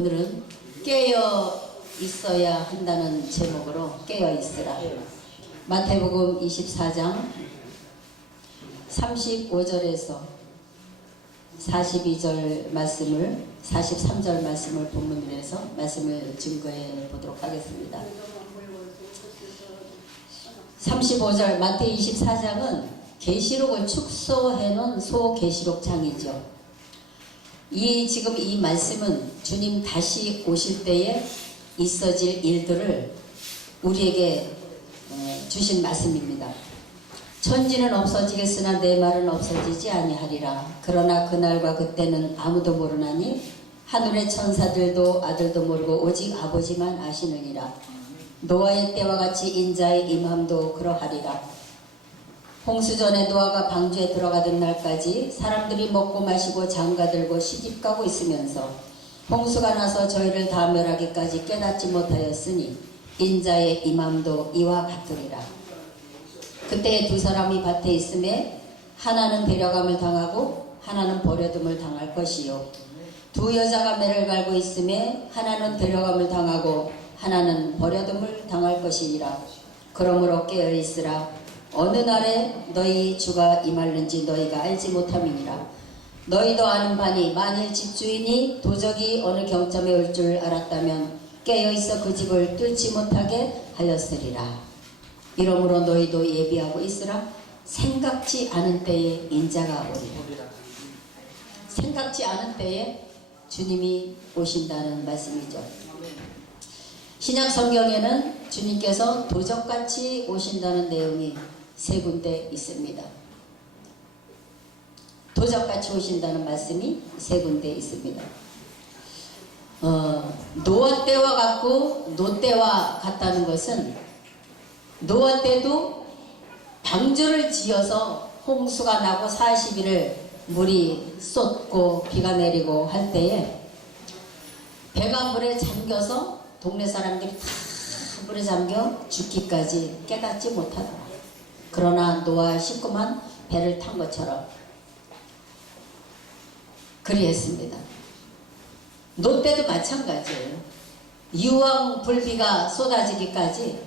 오늘은 깨어 있어야 한다는 제목으로 깨어 있으라. 마태복음 24장 35절에서 42절 말씀을 43절 말씀을 본문으로 해서 말씀을 증거해 보도록 하겠습니다. 35절 마태 24장은 계시록을 축소해 놓은 소계시록 장이죠. 이 지금 이 말씀은 주님 다시 오실 때에 있어질 일들을 우리에게 어, 주신 말씀입니다. 천지는 없어지겠으나 내 말은 없어지지 아니하리라. 그러나 그날과 그때는 아무도 모르나니 하늘의 천사들도 아들도 모르고 오직 아버지만 아시느니라. 노아의 때와 같이 인자의 임함도 그러하리라. 홍수전에 노아가 방주에 들어가던 날까지 사람들이 먹고 마시고 장가들고 시집가고 있으면서 홍수가 나서 저희를 다 멸하기까지 깨닫지 못하였으니 인자의 임함도 이와 같으리라. 그때 두 사람이 밭에 있음에 하나는 데려감을 당하고 하나는 버려둠을 당할 것이요. 두 여자가 매를 갈고 있음에 하나는 데려감을 당하고 하나는 버려둠을 당할 것이니라. 그러므로 깨어 있으라. 어느 날에 너희 주가 임할는지 너희가 알지 못함이니라. 너희도 아는 바니 만일 집주인이 도적이 어느 경점에 올 줄 알았다면 깨어 있어 그 집을 뚫지 못하게 하였으리라. 이러므로 너희도 예비하고 있으라. 생각지 않은 때에 인자가 오리라. 생각지 않은 때에 주님이 오신다는 말씀이죠. 신약 성경에는 주님께서 도적같이 오신다는 내용이 세 군데 있습니다. 도적같이 오신다는 말씀이 세 군데 있습니다. 어, 노아 때와 같고 노 때와 같다는 것은 노아 때도 방주를 지어서 홍수가 나고 40일을 물이 쏟고 비가 내리고 할 때에 배가 물에 잠겨서 동네 사람들이 다 물에 잠겨 죽기까지 깨닫지 못하더라. 그러나 노아 식구만 배를 탄 것처럼 그리했습니다. 노 때도 마찬가지예요. 유황 불비가 쏟아지기까지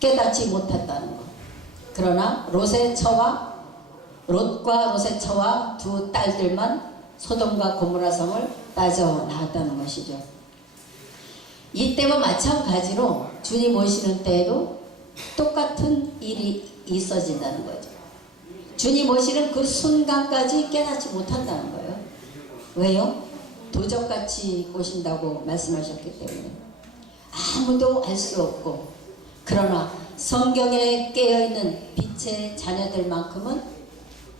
깨닫지 못했다는 것. 그러나 롯의 처와 롯과 롯의 처와 두 딸들만 소돔과 고모라 성을 빠져나왔다는 것이죠. 이때와 마찬가지로 주님 오시는 때에도 똑같은 일이 있어진다는 거죠. 주님 오시는 그 순간까지 깨닫지 못한다는 거예요. 왜요? 도적같이 오신다고 말씀하셨기 때문에 아무도 알 수 없고 그러나 성경에 깨어있는 빛의 자녀들만큼은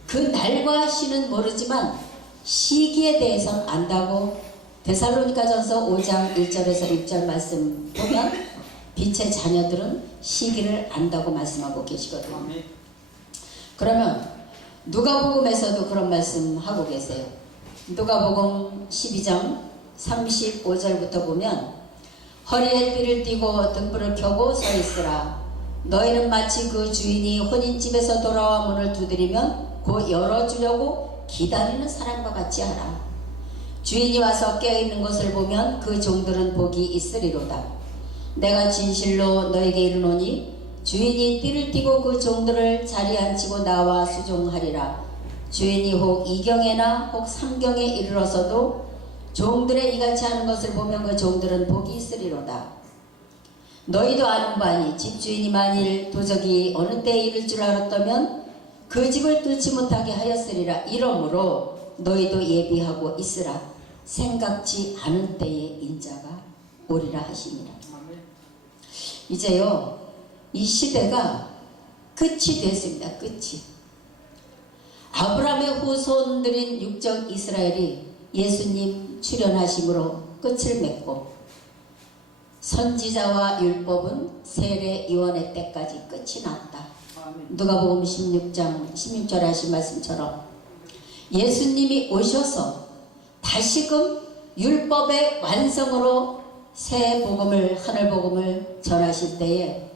그 날과 시는 모르지만 시기에 대해서는 안다고 데살로니가 전서 5장 1절에서 6절 말씀 보면 빛의 자녀들은 시기를 안다고 말씀하고 계시거든요. 그러면 누가복음에서도 그런 말씀 하고 계세요. 누가복음 12장 35절부터 보면 허리에 띠를 띠고 등불을 켜고 서 있으라. 너희는 마치 그 주인이 혼인집에서 돌아와 문을 두드리면 곧 열어주려고 기다리는 사람과 같이 하라. 주인이 와서 깨어있는 것을 보면 그 종들은 복이 있으리로다. 내가 진실로 너에게 이르노니 주인이 띠를 띠고 그 종들을 자리에 앉히고 나와 수종하리라. 주인이 혹 이경에나 혹 삼경에 이르러서도 종들의 이같이 하는 것을 보면 그 종들은 복이 있으리로다. 너희도 아는 바니 집주인이 만일 도적이 어느 때에 이를 줄 알았다면 그 집을 뚫지 못하게 하였으리라. 이러므로 너희도 예비하고 있으라. 생각지 않은 때에 인자가 오리라 하시니라. 이제요, 이 시대가 끝이 됐습니다. 끝이. 아브라함의 후손들인 육적 이스라엘이 예수님 출현하심으로 끝을 맺고 선지자와 율법은 세례 요한의 때까지 끝이 났다. 누가복음 16장 16절에 하신 말씀처럼 예수님이 오셔서 다시금 율법의 완성으로 새 복음을 하늘 복음을 전하실 때에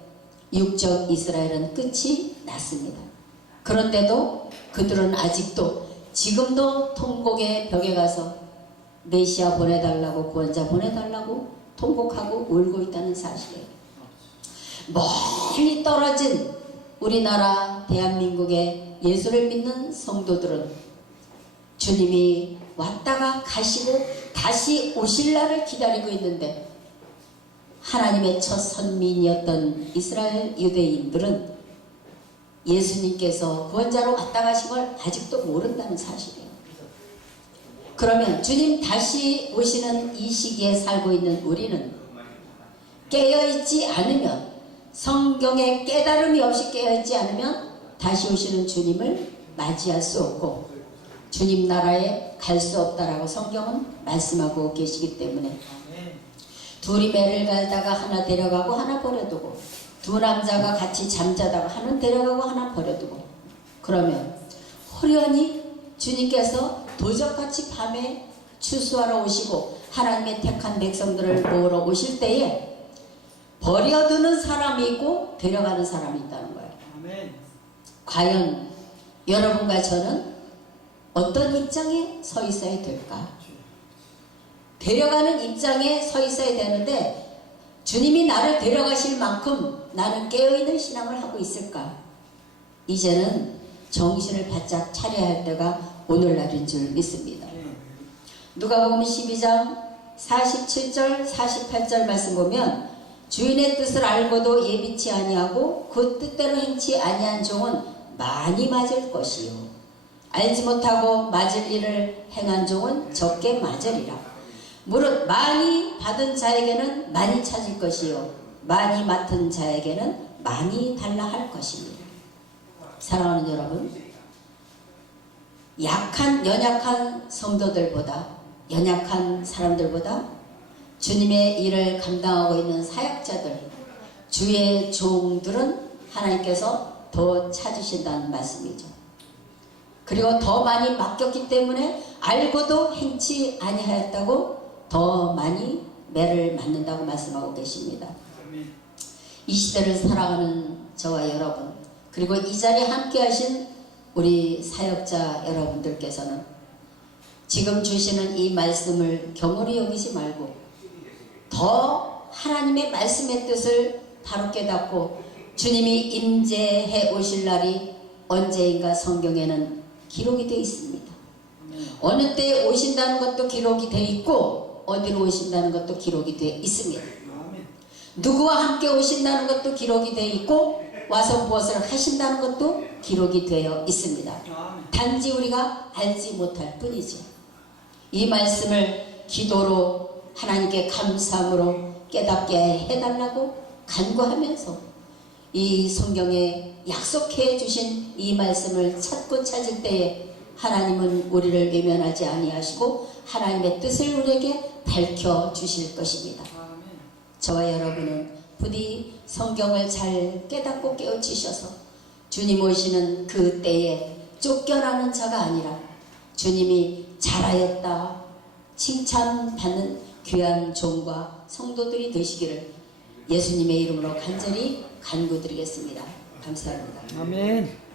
육적 이스라엘은 끝이 났습니다. 그런데도 그들은 아직도 지금도 통곡의 벽에 가서 메시아 보내달라고 구원자 보내달라고 통곡하고 울고 있다는 사실이에요. 멀리 떨어진 우리나라 대한민국의 예수를 믿는 성도들은 주님이 왔다가 가시고 다시 오실 날을 기다리고 있는데 하나님의 첫 선민이었던 이스라엘 유대인들은 예수님께서 구원자로 왔다 가신 걸 아직도 모른다는 사실이에요. 그러면 주님 다시 오시는 이 시기에 살고 있는 우리는 깨어있지 않으면 성경에 깨달음이 없이 깨어있지 않으면 다시 오시는 주님을 맞이할 수 없고 주님 나라에 갈 수 없다라고 성경은 말씀하고 계시기 때문에 둘이 매를 갈다가 하나 데려가고 하나 버려두고 두 남자가 같이 잠자다가 하나 데려가고 하나 버려두고 그러면 호련히 주님께서 도적같이 밤에 추수하러 오시고 하나님의 택한 백성들을 모으러 오실 때에 버려두는 사람이 있고 데려가는 사람이 있다는 거예요. 아멘. 과연 여러분과 저는 어떤 입장에 서 있어야 될까? 데려가는 입장에 서 있어야 되는데 주님이 나를 데려가실 만큼 나는 깨어있는 신앙을 하고 있을까? 이제는 정신을 바짝 차려야 할 때가 오늘날인 줄 믿습니다. 네. 누가복음 12장 47절 48절 말씀 보면 주인의 뜻을 알고도 예비치 아니하고 그 뜻대로 행치 아니한 종은 많이 맞을 것이요 알지 못하고 맞을 일을 행한 종은 적게 맞으리라 무릇 많이 받은 자에게는 많이 찾을 것이요 많이 맡은 자에게는 많이 달라 할 것입니다 사랑하는 여러분 약한 연약한 성도들보다 연약한 사람들보다 주님의 일을 감당하고 있는 사역자들 주의 종들은 하나님께서 더 찾으신다는 말씀이죠. 그리고 더 많이 맡겼기 때문에 알고도 행치 아니하였다고 더 많이 매를 맞는다고 말씀하고 계십니다. 이 시대를 살아가는 저와 여러분 그리고 이 자리에 함께 하신 우리 사역자 여러분들께서는 지금 주시는 이 말씀을 경홀히 여기지 말고 더 하나님의 말씀의 뜻을 바로 깨닫고 주님이 임재해 오실 날이 언제인가 성경에는 기록이 되어 있습니다. 어느 때에 오신다는 것도 기록이 되어 있고 어디로 오신다는 것도 기록이 되어 있습니다. 누구와 함께 오신다는 것도 기록이 되어 있고 와서 무엇을 하신다는 것도 기록이 되어 있습니다. 단지 우리가 알지 못할 뿐이죠. 이 말씀을 기도로 하나님께 감사함으로 깨닫게 해달라고 간구하면서 이 성경에 약속해 주신 이 말씀을 찾고 찾을 때에 하나님은 우리를 외면하지 아니하시고 하나님의 뜻을 우리에게 밝혀 주실 것입니다. 저와 여러분은 부디 성경을 잘 깨닫고 깨우치셔서 주님 오시는 그 때에 쫓겨나는 자가 아니라 주님이 잘하였다 칭찬받는 귀한 종과 성도들이 되시기를 예수님의 이름으로 간절히 간구드리겠습니다. 감사합니다. 아멘.